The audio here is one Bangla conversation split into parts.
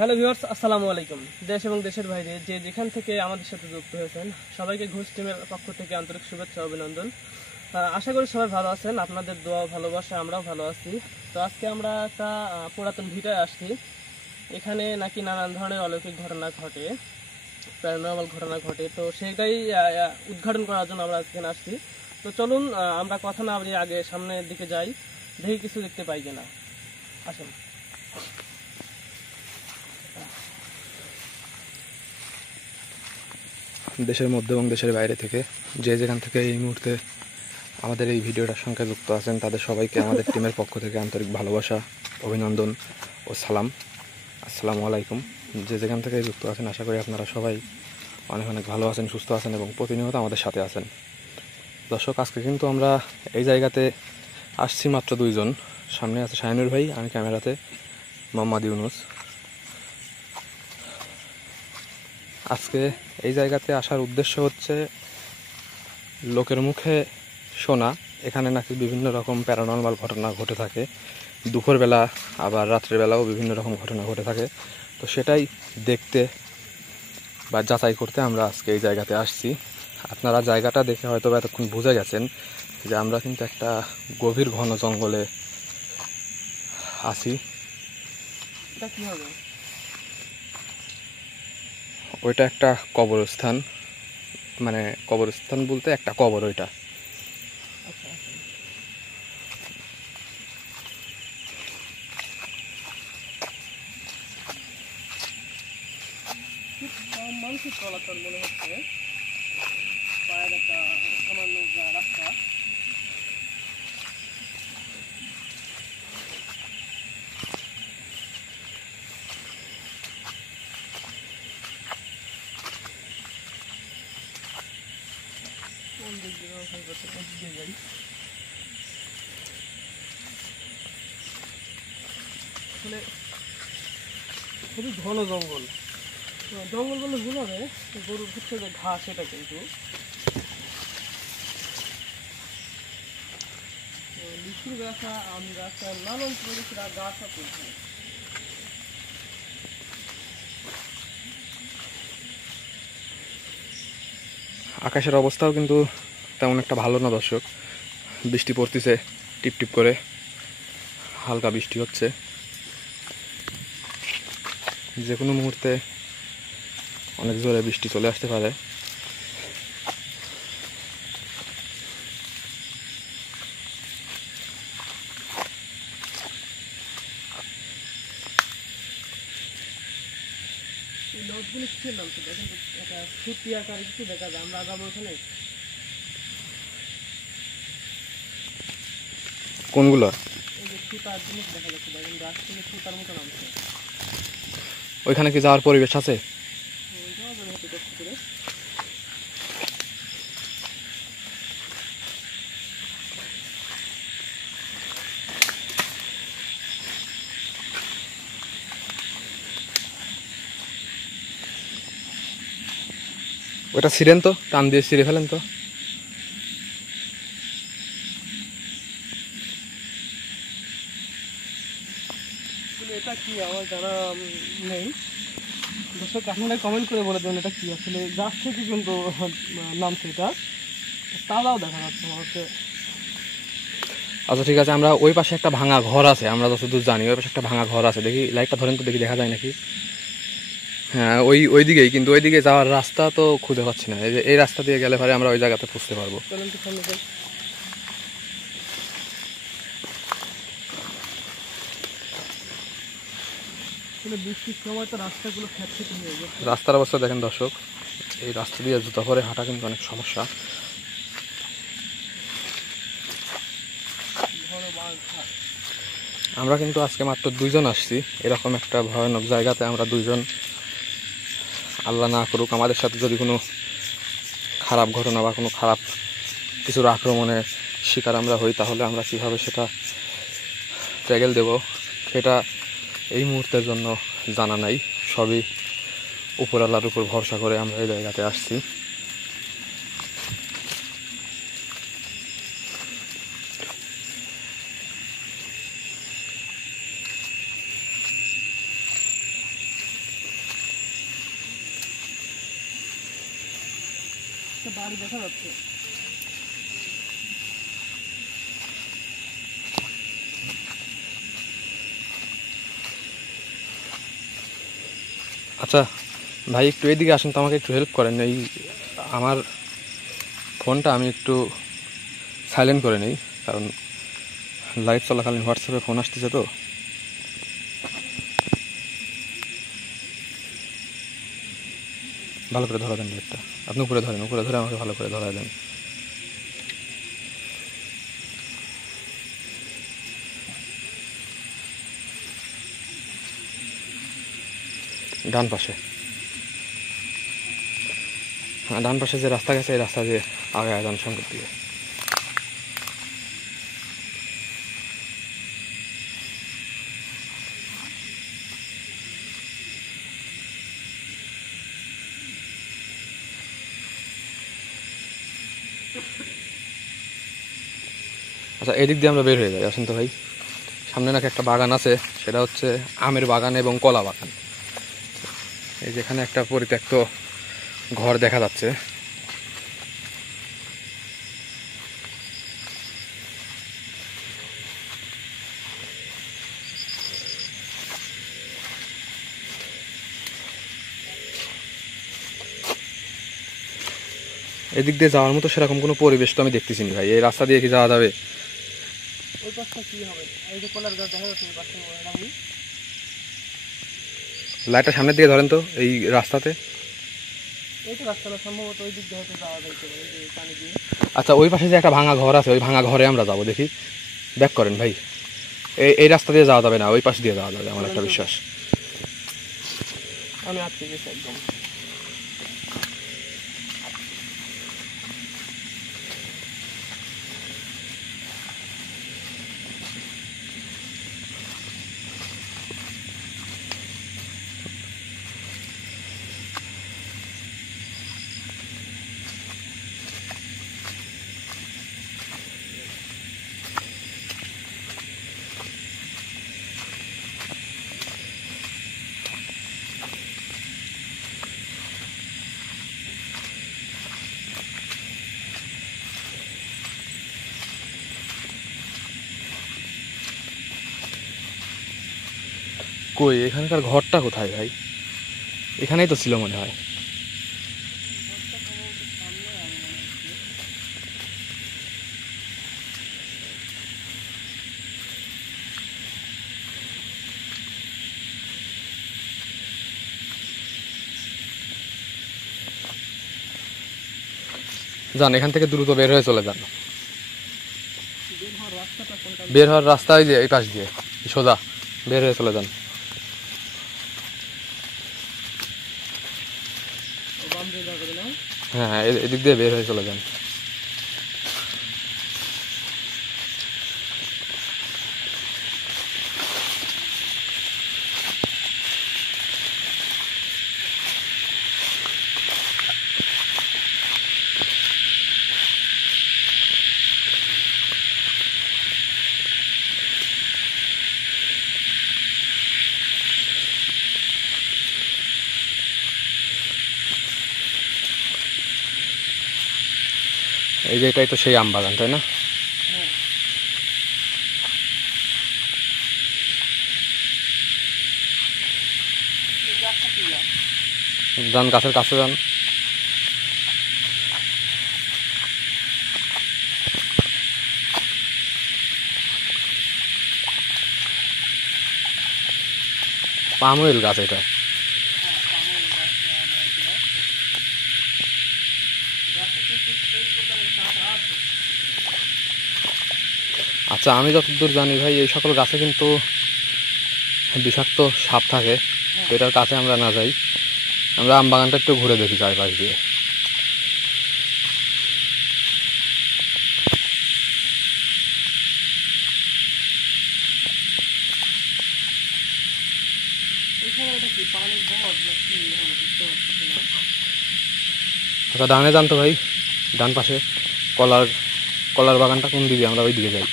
হ্যালো ভিউয়ার্স, আসসালামু আলাইকুম। দেশ এবং দেশের বাইরে যে যেখান থেকে আমাদের সাথে যুক্ত হয়েছেন সবাইকে ঘোষ টিমের পক্ষ থেকে আন্তরিক শুভেচ্ছা অভিনন্দন। আশা করি সবাই ভালো আছেন, আপনাদের দোয়া ভালোবাসা আমরাও ভালো আছি। তো আজকে আমরা একটা পুরাতন ভিটায় আসছি। এখানে নাকি নানান ধরনের অলৌকিক ঘটনা ঘটে, প্যারানর্মাল ঘটনা ঘটে। তো সেটাই উদ্ঘাটন করার জন্য আমরা এখানে আসছি। তো চলুন আমরা কথা না বাড়িয়ে আগে সামনের দিকে যাই, দেখি কিছু দেখতে পাই কিনা। আসুন। দেশের মধ্যে এবং দেশের বাইরে থেকে যে যেখান থেকে এই মুহূর্তে আমাদের এই ভিডিওটার সঙ্গে যুক্ত আছেন তাদের সবাইকে আমাদের টিমের পক্ষ থেকে আন্তরিক ভালোবাসা, অভিনন্দন ও সালাম। আসসালামু আলাইকুম। যে যেখান থেকে যুক্ত আছেন আশা করি আপনারা সবাই অনেক অনেক ভালো আছেন, সুস্থ আছেন এবং প্রতিনিয়ত আমাদের সাথে আছেন। দর্শক, আজকে কিন্তু আমরা এই জায়গাতে আসছি মাত্র দুইজন। সামনে আছে শাহিনুর ভাই, আমি ক্যামেরাতে মোহাম্মদ ইউনুস। আজকে এই জায়গাতে আসার উদ্দেশ্য হচ্ছে লোকের মুখে শোনা এখানে নাকি বিভিন্ন রকম প্যারানর্মাল ঘটনা ঘটে থাকে, দুপুরবেলা আবার রাত্রেবেলাও বিভিন্ন রকম ঘটনা ঘটে থাকে। তো সেটাই দেখতে বা যাচাই করতে আমরা আজকে এই জায়গাতে আসছি। আপনারা জায়গাটা দেখে হয়তো এতক্ষণ বুঝে গেছেন যে আমরা কিন্তু একটা গভীর ঘন জঙ্গলে আছি। ওইটা একটা কবরস্থান, মানে কবরস্থান বলতে একটা কবর ওইটা। মানুষের চলাচল মনে হচ্ছে, পায়ের একটা সামান্য রাস্তা। খুবই ঘন জঙ্গল। জঙ্গল বলে ভুল হবে, গরুর হচ্ছে যে ঘাস, এটা কিন্তু লিচুর গাছ, আম গাছ, নানান প্রজাতির গাছ আছে। আকাশের অবস্থাও কিন্তু তেমন একটা ভালো না দর্শক, বৃষ্টি পড়তেছে টিপ টিপ করে, হালকা বৃষ্টি হচ্ছে। যে কোনো মুহূর্তে অনেক জোরে বৃষ্টি চলে আসতে পারে। লোকগুলি কিসের নাম তো দেখেন, একটা ছুটি আকার কিছু দেখা যায়। আমরা আগাবো ওখানে। কোনগুলো? এই যে ছুতার জিনিস দেখা যাচ্ছে, দেখেন গাছ থেকে ছুতার মতো নামছে। ওইখানে কি যাওয়ার পরিবেশ আছে? যাওয়া যাবে হয়তো কষ্ট করে। ওটা ছিঁড়েন তো, টান দিয়ে ছিঁড়ে ফেলেন তো। এটা কি আমার জানা নেই। দর্শক আপনারা কমেন্ট করে বলে দেবেন এটা কি। আসলে গাছ থেকে কিন্তু নামছে, এটা তারাও দেখা যাচ্ছে আমার হচ্ছে। আচ্ছা ঠিক আছে, আমরা ওই পাশে একটা ভাঙা ঘর আছে, আমরা যতদূর জানি ওই পাশে একটা ভাঙা ঘর আছে। দেখি লাইটটা ধরেন তো, দেখি দেখা যায় নাকি। হ্যাঁ, ওই দিকেই, কিন্তু ওই দিকে যাওয়ার রাস্তা তো খুঁজে পাচ্ছি না। এই যে এই রাস্তা দিয়ে গেলে পরে আমরা ওই জায়গাতে পৌঁছতে পারবো। বৃষ্টির সময় তো রাস্তাগুলো খ্যাতখ্যাতে হয়ে গেছে। রাস্তার অবস্থা দেখেন দর্শক, এই রাস্তা দিয়ে জুতা পরে হাঁটা কিন্তু অনেক সমস্যা। আমরা কিন্তু আজকে মাত্র দুইজন আসছি এরকম একটা ভয়ানক জায়গাতে। আমরা দুইজন, আল্লাহ না করুক আমাদের সাথে যদি কোনো খারাপ ঘটনা বা কোনো খারাপ কিছুর আক্রমণের শিকার আমরা হই, তাহলে আমরা কীভাবে সেটা ট্যাগেল দেব সেটা এই মুহূর্তের জন্য জানা নাই। সবই উপরওয়ালার উপর ভরসা করে আমরা এই জায়গাতে আসছি। একটা বাড়ি দেখা যাচ্ছে। আচ্ছা ভাই, একটু এদিকে আসেন তো, আমাকে একটু হেল্প করেন। এই আমার ফোনটা আমি একটু সাইলেন্ট করে নিই, কারণ লাইভ চলাকালীন হোয়াটসঅ্যাপে ফোন আসতেছে তো। ভালো করে ধরা দেন লাইটটা, আপনি উপরে ধরেন, উপরে ধরে আমাকে ভালো করে ধরা দেন। ডান পাশে, হ্যাঁ ডান পাশে যে রাস্তা গেছে এই রাস্তা দিয়ে আগে যান শঙ্কর দিকে। আচ্ছা এদিক দিয়ে আমরা বের হয়ে যাই, আসেন তো ভাই। সামনে নাকি একটা বাগান আছে, সেটা হচ্ছে আমের বাগান এবং কলা বাগান। এই যেখানে একটা পরিত্যক্ত ঘর দেখা যাচ্ছে। এদিক দিয়ে যাওয়ার মতো সেরকম কোনো পরিবেশ তো আমি দেখতেছি না ভাই। এই রাস্তা দিয়ে কি যাওয়া যাবে? ওই পাশটা কি হবে? এই যে কলার গাছ দেখা যাচ্ছে, ওই পাশটা আমি লাইটটা সামনের দিকে ধরেন তো, এই রাস্তাতে। এই তো রাস্তাটা সম্ভবত ওই দিক দিয়ে হয়তো যাওয়া যাইতে পারে, যে পানি দিয়ে। আচ্ছা ওই পাশে যে একটা ভাঙা ঘর আছে, ওই ভাঙা ঘরে আমরা যাবো, দেখি। ব্যাক করেন ভাই, এই রাস্তা দিয়ে যাওয়া যাবে না, ওই পাশ দিয়ে যাওয়া যাবে, আমার একটা বিশ্বাস। আমি আটকে গেছি একদম। কই এখানকার ঘরটা কোথায় ভাই? এখানেই তো ছিল মনে হয়। যান এখান থেকে দ্রুত বের হয়ে চলে যান। বের হওয়ার রাস্তা ওই যে এই পাশ দিয়ে সোজা বের হয়ে চলে যান। হ্যাঁ এদিক দিয়ে বের হয়ে চলে যান। এই যে এটাই তো সেই আম বাগান, তাই না? যান গাছের কাছে যান। পামোয়েল গাছ এটা। আচ্ছা আমি যতদূর জানি ভাই, এই সকল গাছে কিন্তু বিষাক্ত সাপ থাকে, তো এটার কাছে আমরা না যাই, আমরা আম বাগানটা একটু ঘুরে দেখি চারপাশ দিয়ে। আচ্ছা ডানে যান তো ভাই, ডান পাশে কলার কলার বাগানটা কোন দিকে, আমরা ওই দিকে যাই।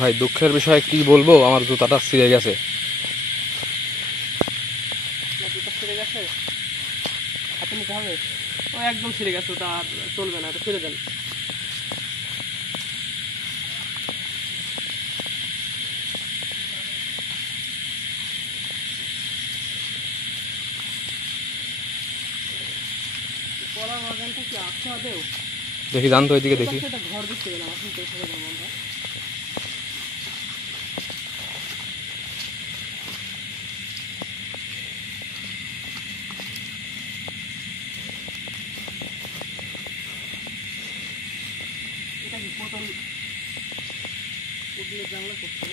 ভাই দুঃখের বিষয়ে কি বলবো, আমার জুতাটা ছিঁড়ে গেছে। জুতা ছিঁড়ে গেছে, হাতে নিতে হবে। ও একদম ছিঁড়ে গেছে, ওটা আর চলবে না, এটা ছেড়ে দেন। কলার বাগানটা কি আসতে আদেও? দেখি জানতো ওইদিকে দেখি। এটা ঘর দেখতে গেলাম, এখন তো ওখানে যাবো আমরা। এটা কি পটল ওগুলো জানলা করছে?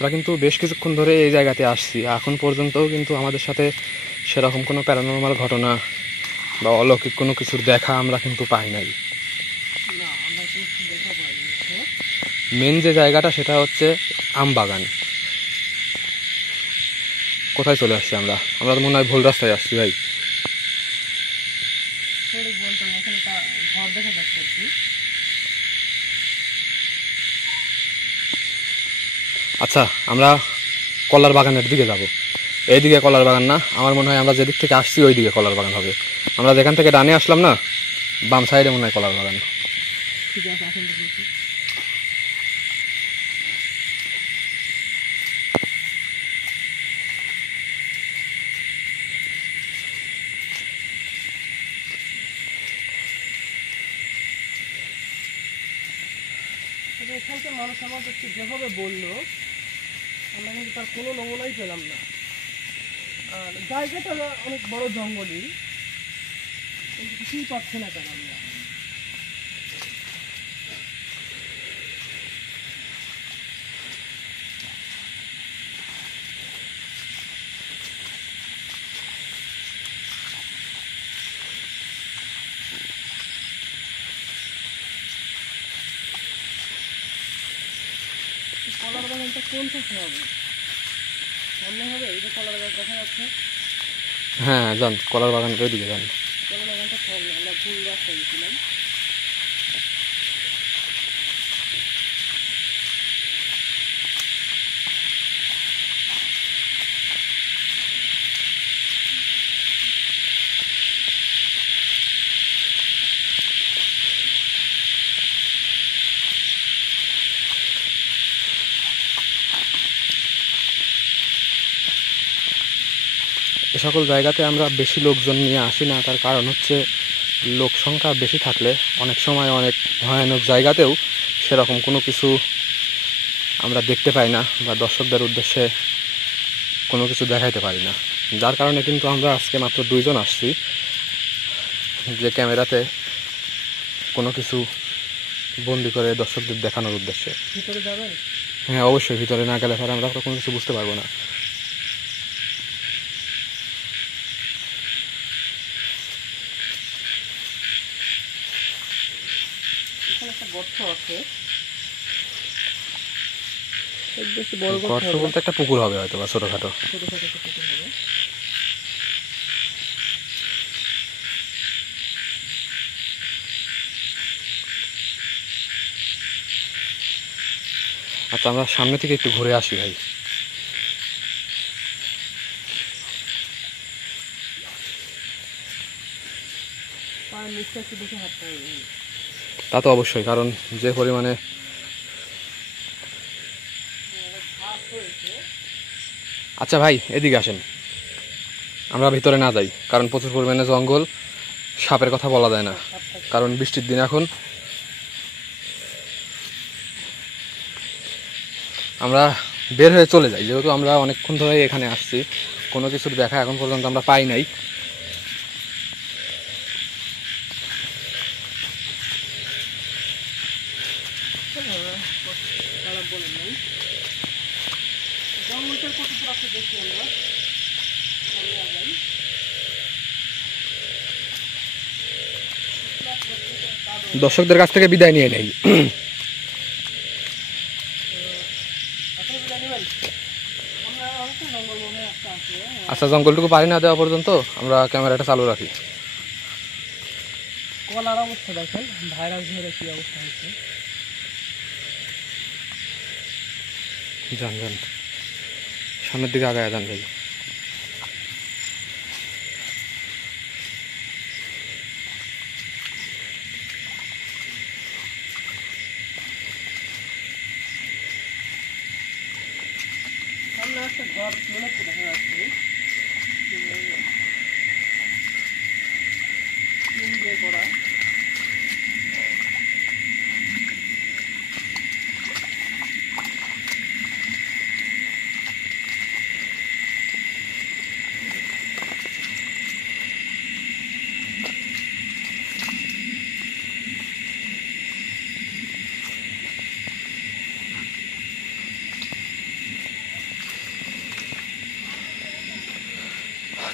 আমরা কিন্তু বেশ কিছুক্ষণ ধরে এই জায়গাতে আসছি, এখন পর্যন্তও কিন্তু আমাদের সাথে সেরকম কোনো প্যারানর্মাল ঘটনা বা অলৌকিক কোনো কিছুর দেখা আমরা কিন্তু পাই নাই। না, আমরা কিছু দেখা পাইনি। মেন যে জায়গাটা সেটা হচ্ছে আম বাগান। কোথায় চলে আসছি আমরা? আমরা তো মনে হয় ভুল রাস্তায় আসছি ভাই। সরি বলতাম, এখানে একটা ঘর দেখা যাচ্ছে আর কি। আচ্ছা, আমরা কলার বাগানের দিকে যাব। এইদিকে কলার বাগান না, আমার মনে হয় আমরা যেদিক থেকে আসছি ওই দিকে কলার বাগান হবে। আমরা যেখান থেকে ডানে আসলাম না, বাম সাইডে মনে হয় কলার বাগান। ঠিক আছে, আসেন দেখি। এখানকার মানুষ আমাদেরকে যেভাবে বললো, আমরা কিন্তু তার কোনো নমুনাই পেলাম না। আর জায়গাটা অনেক বড় জঙ্গলই, কিন্তু কিছুই পাচ্ছি না কেন আমরা। কলার বাগানটা কোন পাশে হবে? সামনে হবে? এই যে কলার গাছ দেখা যাচ্ছে, হ্যাঁ যান, কলার বাগানের ওই দিকে যান। কলার বাগানটা সামনে, আমরা ভুল রাস্তায় গেছিলাম। এ সকল জায়গাতে আমরা বেশি লোকজন নিয়ে আসি না, তার কারণ হচ্ছে লোক সংখ্যা বেশি থাকলে অনেক সময় অনেক ভয়ানক জায়গাতেও সেরকম কোনো কিছু আমরা দেখতে পাই না বা দর্শকদের উদ্দেশ্যে কোনো কিছু দেখাইতে পারি না। যার কারণে কিন্তু আমরা আজকে মাত্র 2 জন আসছি, যে ক্যামেরাতে কোনো কিছু বন্দি করে দর্শকদের দেখানোর উদ্দেশ্যে। ভিতরে যাবেন? হ্যাঁ অবশ্যই, ভিতরে না গেলে পরে আমরা কোনো কিছু বুঝতে পারবো না। এখানে একটা গর্ত আছে, বেশি বড় গর্ত গর্ত হবে না, বলতে একটা পুকুর হবে হয়তো বা ছোটখাটো। ছোটখাটো একটা পুকুর হবে। আচ্ছা, আমরা সামনে থেকে একটু ঘুরে আসি ভাই। পায়ের নিচটা একটু দেখে হাঁটতে হবে। তা তো অবশ্যই, কারণ যে পরিমাণে। আচ্ছা ভাই, এদিকে আসেন, আমরা ভিতরে না যাই, কারণ প্রচুর পরিমাণে জঙ্গল, সাপের কথা বলা যায় না, কারণ বৃষ্টির দিন এখন। আমরা বের হয়ে চলে যাই, যেহেতু আমরা অনেকক্ষণ ধরে এখানে আসছি, কোনো কিছুর দেখা এখন পর্যন্ত আমরা পাই নাই। খারাপ বলেন নাই, জঙ্গলটার কত দূর আছে দেখি আমরা, সামনে আগাই। দর্শকদের কাছ থেকে বিদায় নিয়ে নেই। আচ্ছা, জঙ্গলটুকু পারি না দেওয়া পর্যন্ত আমরা ক্যামেরাটা চালু রাখি। কলার অবস্থা দেখেন, ভাইরাস ধরে কি অবস্থা হচ্ছে। যান যান, সামনের দিকে আগায় যান ভাই। সামনে একটা ঘর মনে হচ্ছে দেখা যাচ্ছে, টিন দিয়ে করা।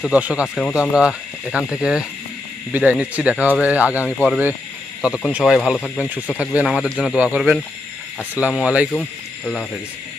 তো দর্শক, আজকের মতো আমরা এখান থেকে বিদায় নিচ্ছি। দেখা হবে আগামী পর্বে। ততক্ষণ সবাই ভালো থাকবেন, সুস্থ থাকবেন, আমাদের জন্য দোয়া করবেন। আসসালামু আলাইকুম, আল্লাহ হাফেজ।